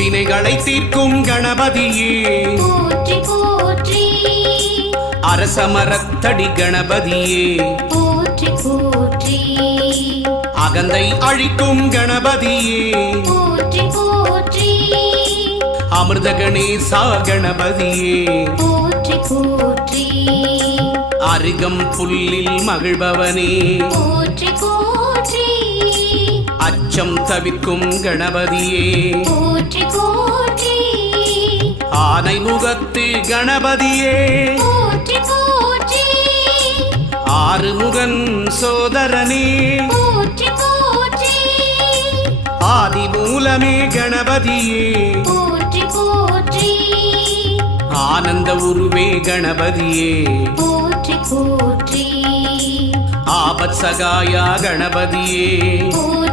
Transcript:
வினைகளை தீர்க்கும் கணபதியே. போற்றி போற்றி. அரசமரத்தடி கணபதியே. போற்றி போற்றி. அகந்தை அழிக்கும் கணபதியே. போற்றி போற்றி. அமிர்த கணேசா கணபதியே. போற்றி போற்றி. அருகம் புல்லில் மகிழ்பவனே. போற்றி போற்றி அச்சம் தவிர்க்கும் கணபதியே. போற்றி போற்றி. ஆனை முகத்து கணபதியே. போற்றி போற்றி. ஆறுமுகன் சோதரனே. போற்றி போற்றி. ஆதி மூலமே கணபதியே. போற்றி போற்றி. ஆனந்த உருவே கணபதியே. போற்றி போற்றி. ஆபத் சகாயா கணபதியே.